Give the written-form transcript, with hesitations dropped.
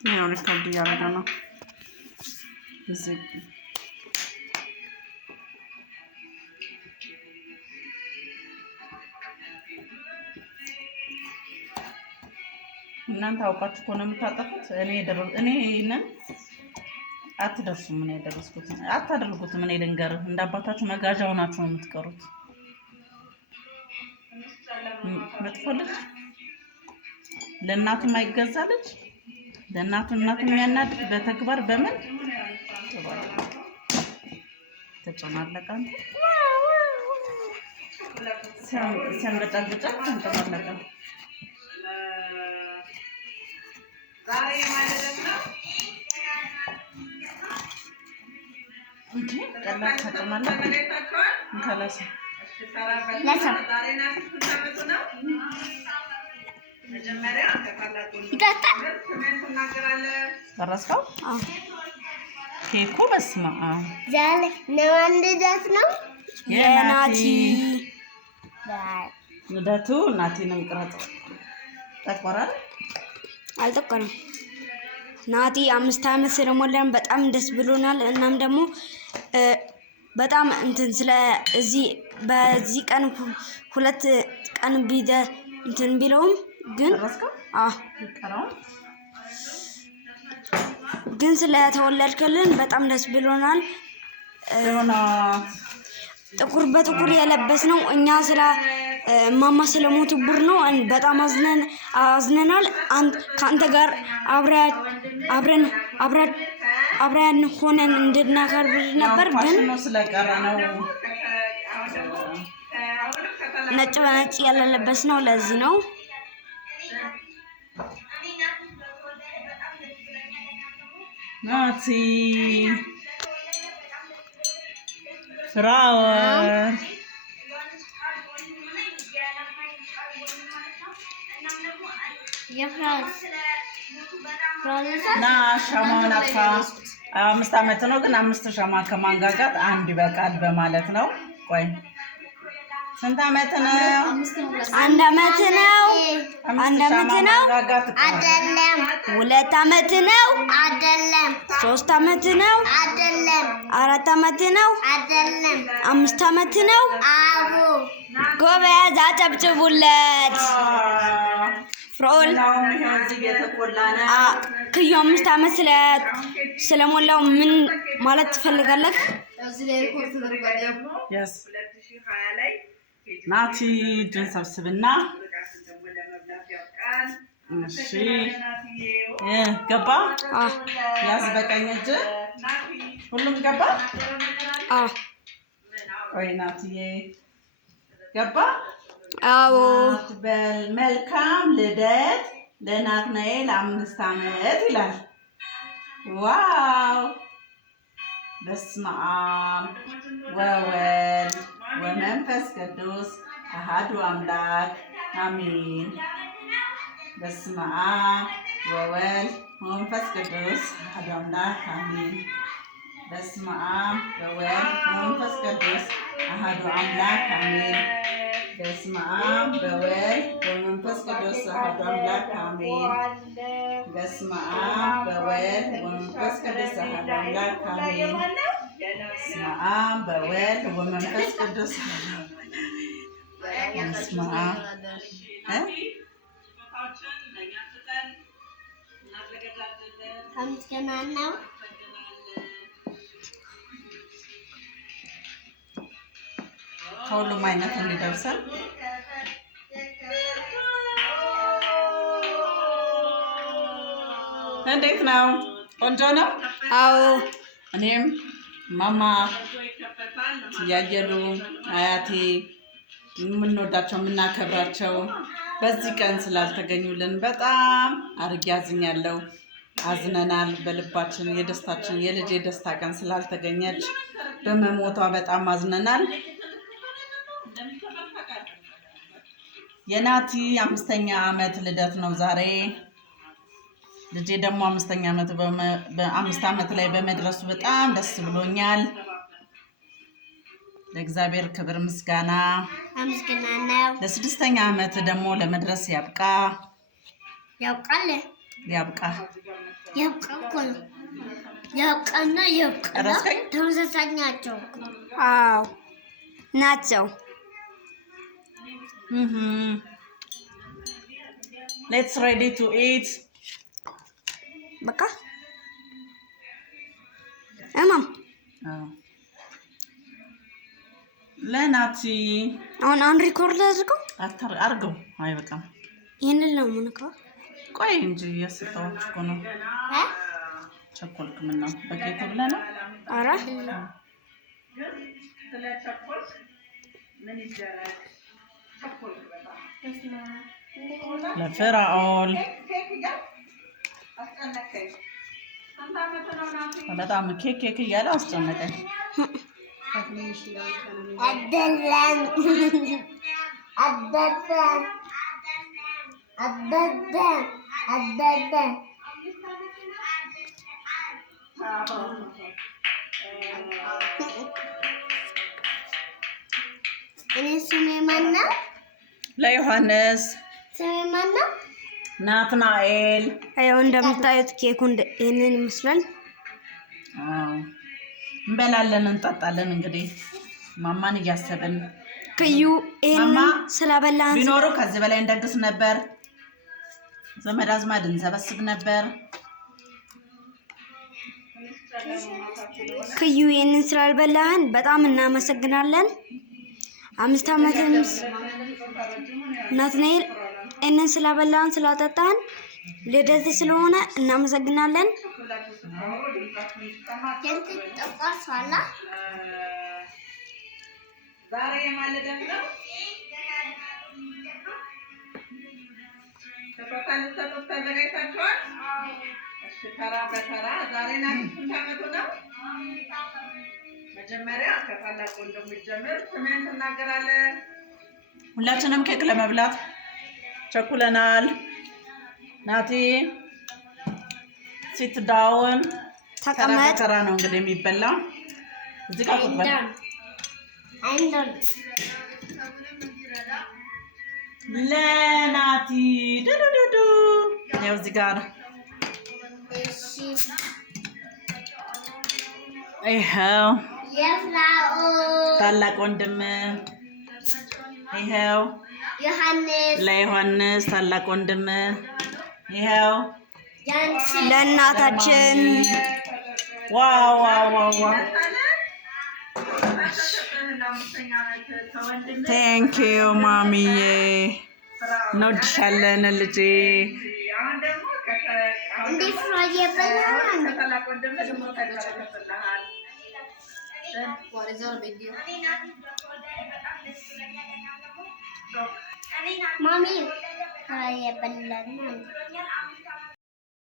ያው ልከብድ እያደረገ ነው እዚህ እናንተ አውቃችሁ እኮ ነው የምታጠፉት። እኔ ነን አትደርሱም። ምን ያደረስኩት አታደርጉትም። እኔ ልንገርህ እንዳባታችሁ መጋዣ ሆናችሁ ነው የምትቀሩት። መጥፎ ልጅ ለእናቱ የማይገዛ ልጅ ለእናቱ የሚያናድድ በተግባር በምን ተጨማለቀ ሲያንገጫግጫ ተጨማለቀ ዛሬ ማለት ነው እንዴ ቀላል ተጨማለቀ እንካላስ ለሰው መጀመሪያ ተቃላቁን ቀረስከው ኬኩ በስማ ዛሬ ነው ልደት ነው የናቲ ልደቱ ናቲንም ቅረጽ ተቆራል አልተቆረም ናቲ 5 ዓመት ስለሞላን በጣም ደስ ብሎናል። እናም ደግሞ በጣም እንትን ስለ እዚህ በዚህ ቀን 2 ቀን ቢደ እንትን ቢለውም ግን ስለተወለድክልን በጣም ደስ ብሎናል። ጥቁር በጥቁር የለበስነው እኛ ስለ ማማ ስለሞቱ ብር ነው። በጣም አዝነናል። ካንተ ጋር አብረን ሆነን እንድናከብር ነበር፣ ግን ስለቀረ ነው ነጭ በነጭ ያለለበስነው ለዚህ ነው። ናቲ ፍራወር ና ሻማውን አፋ 5 ዓመት ነው፣ ግን 5 ሻማ ከማንጋጋት 1 ይበቃል በማለት ነው። ቆይ ስንት ዓመት ነው? 1 ዓመት ነው። 1 ዓመት ነው አይደለም። 2 ዓመት ነው አይደለም። 3 ዓመት ነው አይደለም። 4 ዓመት ነው አይደለም። 5 ዓመት ነው። አዎ ጎበዝ፣ አጨብጭቡለት። ፍሮል ክዩ 5 ዓመት ስለሞላው ምን ማለት ትፈልጋለህ? ናቲ እጅን ሰብስብና እሺ ገባ። ያዝ በቀኝ እጅ ሁሉም ገባ። ቆይ ናቲዬ ገባ። አዎ መልካም ልደት ለናትናኤል 5 ዓመት ይላል። ዋው በስመ አብ ወወልድ ወመንፈስ ቅዱስ አሐዱ አምላክ አሜን። በስመ አብ ወወልድ ወመንፈስ ቅዱስ አሐዱ አምላክ አሜን። በስመ አብ ወወልድ ወመንፈስ ቅዱስ አሐዱ አምላክ አሜን። በስመ አብ ወወልድ ወመንፈስ ቅዱስ አሐዱ አምላክ አሜን። በስመ አብ ወወልድ ወመንፈስ ቅዱስ አሐዱ አምላክ አሜን። በስመ አብ ወወልድ ወመንፈስ ቅዱስ በስመ አብ ከሁሉም አይነት እንዲደርሰን እንዴት ነው? ቆንጆ ነው። አዎ እኔም ማማ ያየሉ አያቴ የምንወዳቸው የምናከብራቸው በዚህ ቀን ስላልተገኙልን በጣም አድርጌ አዝኛለሁ። አዝነናል። በልባችን የደስታችን የልጅ የደስታ ቀን ስላልተገኘች በመሞቷ በጣም አዝነናል። የናቲ 5ኛ ዓመት ልደት ነው ዛሬ። ልጄ ደግሞ 5ኛ ዓመት በ5 ዓመት ላይ በመድረሱ በጣም ደስ ብሎኛል። ለእግዚአብሔር ክብር ምስጋና አመስግናለሁ። ለ6ኛ ዓመት ደግሞ ለመድረስ ያብቃ። ያብቃል። ያብቃ። ያብቃና ረስከኝ? ተመሳሳይ ናቸው። አዎ ናቸው። Let's ready to eat. በቃ እማም ለናቲ አሁን ሪኮርድ አድርገው አድርገው። አይበቃም። ይሄንን ነው የምንከው። ቆይ እንጂ ያስታውች እኮ ነው። ቸኮልክ ምን ነው በኬቱ ብለህ ነው? ኧረ ለፍራኦል በጣም ኬክ እያለ አስጨነቀኝ። እኔ ስሜ ማን ነው? ለዮሐንስ ስሜ ማን ነው? ናትናኤል። ያው እንደምታዩት ኬኩ ይሄንን ይመስላል። እንበላለን እንጠጣለን። እንግዲህ ማማን እያሰብን ክዩ ይሄንን ስላበላን ቢኖሩ ከዚህ በላይ እንደግስ ነበር። ዘመድ አዝማድ እንሰበስብ ነበር። ክዩ ይሄንን ስላልበላህን በጣም እናመሰግናለን። 5 ዓመትም ናትናኤል ይሄንን ስላበላህን ስላጠጣን ልደት ስለሆነ እናመሰግናለን። ዛሬ የማለደም ነው። ተዘጋጅታችኋል? እሺ ተራ በተራ ዛሬ ናት። ስንት ዓመቱ ነው? መጀመሪያ ከታላቅ ወንድሙ ጀምር። ስምህን ትናገራለህ። ሁላችንም ኬክ ለመብላት ቸኩለናል። ናቲ ሲት ዳውን ተራ በተራ ነው እንግዲህ የሚበላው። እዚህ ጋር ቁጥር ለናቲ ዱዱዱዱ ያው እዚህ ጋር ይኸው ታላቅ ወንድም ይኸው ለዮሐንስ ታላቅ ወንድም ይኸው ለእናታችን ዋው ዋው ዋው ዋው ቴንክ ዩ ማሚዬ፣ እንወድሻለን ልጄ። ማሚ የበላን